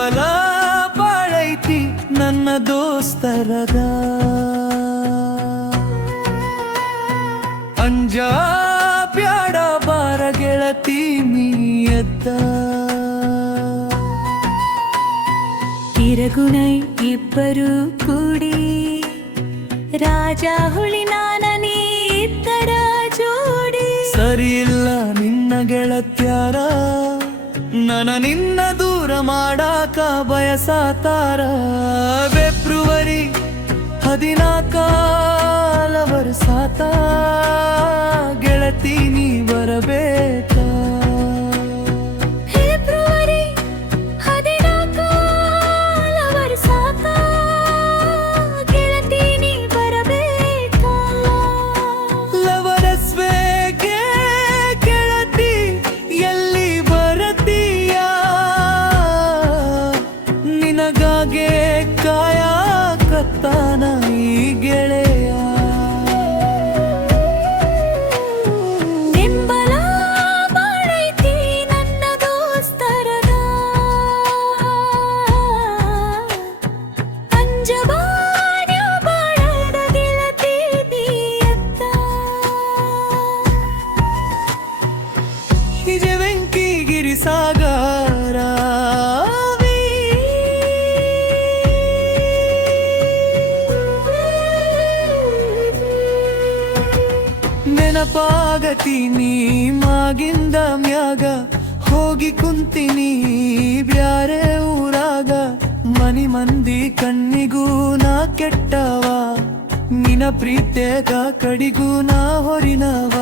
ಬೆಂಬಲ ಬಾಳೈತಿ ನನ್ನ ದೋಸ್ತರದ ಅಂಜ ಬ್ಯಾಡ ಬಾರ ಗೆಳತಿ ನೀ ಎದ್ದ ತಿರಗುನೈ ಇಬ್ಬರು ಕೂಡಿ ರಾಜ ಹುಳಿ ನಾನನಿ ಇದ್ದರ ಜೋಡಿ ಸರಿ ಇಲ್ಲ ನಿನ್ನ ಗೆಳತ್ಯಾರ ನಿನ್ನ ದೂರ ಮಾಡಾಕ ಬಯಸಾತಾರ ಫೆಬ್ರವರಿ 14 ವರ್ಷಾತ ಗೆಳತಿ ನೀ ಬರಬೇಕ ಫೆಬ್ರವರಿ 14 ವರ್ಷಾತ ಗೆಳತಿ ನೀ ಬರಬೇಕ ಲವರಸ್ವೇಗೆ ಗೆಳತಿ ಎಲ್ಲಿ ಬರತೀಯ ನಿನಗಾಗೆ ಕಾಯಕತ್ತಾನ ಈ ಗೆಳೆಯ ಬೆಂಬಲ ಬಾಳೈತಿ ನನ್ನ ದೋಸ್ತರದ ಅಂಜಬಾಡ ಬಾಳದ ಗೆಳತಿ ನೀಯತ್ತ ಹಿಜೆ ವೆಂಕಿಗಿರಿ ಸಾಗರ ನೆನಪಾಗತೀನಿ ಮಾಗಿಂದ ಮ್ಯಾಗ ಹೋಗಿ ಕುಂತೀನಿ ಬ್ಯಾರೆ ಊರಾಗ ಮನಿ ಮಂದಿ ಕಣ್ಣಿಗೂ ನಾ ಕೆಟ್ಟವ ನಿನ ಪ್ರೀತ್ಯಾಗ ಕಡಿಗೂ ನಾ ಹೊರಿನವ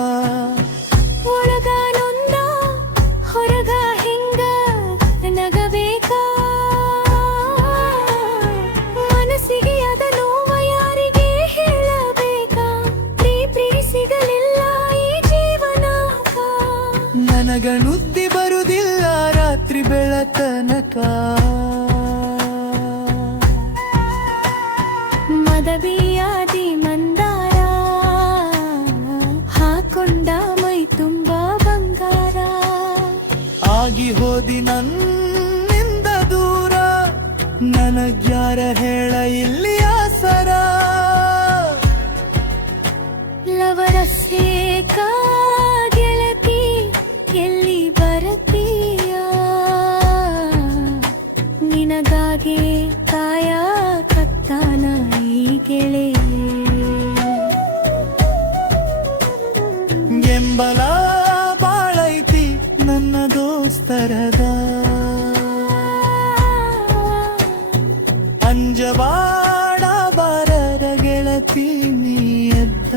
ಒಳಗ ನೊಂದ ಹೊರಗ ಹಿಂಗ ನಗಬೇಕ ಮನಸ್ಸಿಗೆ ಅದ ನೋವ ಯಾರಿಗೆ ಹೇಳಬೇಕ ಪ್ರೀ ಸಿಗಲಿಲ್ಲ ಈ ಜೀವನಕ ನನಗ ನುದ್ದಿ ಬರುದಿಲ್ಲ ರಾತ್ರಿ ಬೆಳತನಕ ಮದವಿಯಾದಿ ಮಂದಾರ ಹಾಕೊಂಡ ಮೈ ತುಂಬ ಬಂಗಾರ ಆಗಿ ಹೋದಿ ನನ್ನಿಂದ ದೂರ ನನಗ್ಯಾರ ಹೇಳ ಇಲ್ಲಿ ಆಸರ ಲವರಸ್ಸೇಕ ಗೆಳತಿ ಎಲ್ಲಿ ಬರತೀಯ ನಿನಗಾಗೆ ಕಾಯ ಕತ್ತಾನ ಈ ಗೆಳೆಯ ಬೆಂಬಲ ಬಾಳೈತಿ ನನ್ನ ದೋಸ್ತರದ ಅಂಜವಾಡ ಬಾರರ ಗೆಳತಿ ನೀ ಎದ್ದ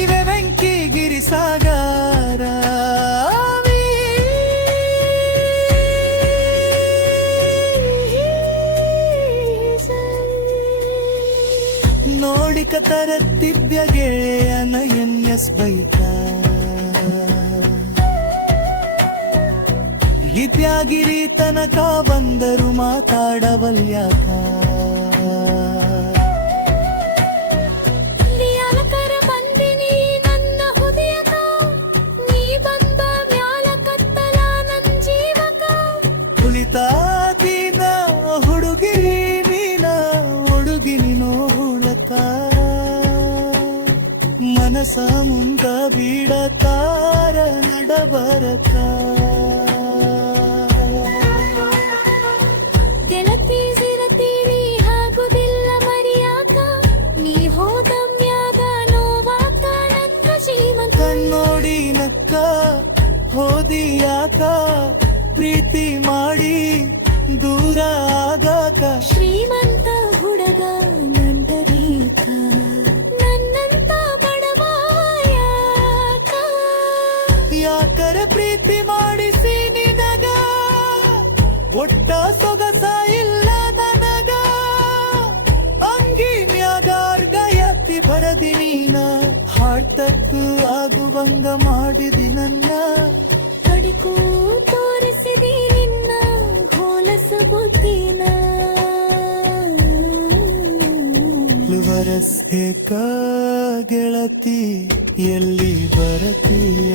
ಇವೆ ವೆಂಕಿಗಿರಿ ಸಾಗರ ನೋಡಿಕ ತರತ್ತಿದ್ಯ ಗೆಳೆಯನ NS ಬೈಕ ಇತ್ಯಾಗಿರಿ ತನಕ ಬಂದರು ಮಾತಾಡವಲ್ಯಾಕ ಲಿಯಾಲಕರ ಬಂದಿನಿ ನನ್ನ ಹೃದಯಕ ನೀ ಬಂದ ಮ್ಯಾಲ ಕತ್ತಲ ನನ್ ಜೀವಕ ಕುಳಿತಾತೀನ ಹುಡುಗಿರಿ ನೀನ ಹುಡುಗಿನಿ ನೋಡುಲಕ ಮನಸ ಮುಂದ ಬೀಡತಾರ ನಡಬರಕ ಗೆಳತಿ ಸಿರತೀರಿ ಆಗುದಿಲ್ಲ ಮರಿಯಾಕ ನೀ ಹೋದ ಮ್ಯಾಗ ನೋವಾಕ ನನ್ನ ಶ್ರೀಮಂತ ಕಣ್ಣೋಡಿ ನಕ್ಕ ಹೋದಿಯಾಕ ಪ್ರೀತಿ ಮಾಡಿ ದೂರ ಆಗಾಕ ಶ್ರೀಮಂತ ಹುಡುಗ ನಂದರೀಕ ನನ್ನಂತ ಬಡವ ಯಾಕ ಯಾಕರ ಪ್ರೀತಿ ಮಾಡಿಸಿ ನಿನಗ ಒಟ್ಟ ಸೊಗಸ ಇಲ್ಲ ನನಗ ಅಂಗಿ ಮ್ಯಾಗಾರ್ಗ ಎತ್ತಿ ಬರದಿ ನೀನ ಹಾಡ್ತಕ್ಕು ಆಗುವಂಗ ಮಾಡಿದಿ ನನ್ನ ಕಡಿಕೂ ತೋರಿಸಿದಿ ನಿನ್ನ ಹೋಲಸ ಬುದ್ಧಿನ ವರಸೇಕ ಗೆಳತಿ ಎಲ್ಲಿ ಬರತೀಯ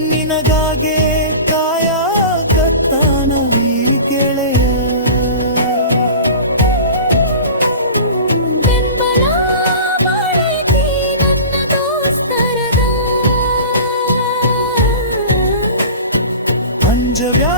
ನಿನಗಾಗೆ ಕಾಯ ಕತ್ತಾನ ಈ ಗೆಳೆಯ ಬೆಂಬಲ ಮಾಡೈತಿ ನನ್ನ ದೋಸ್ತರದ ಅಂಜವ್ಯಾ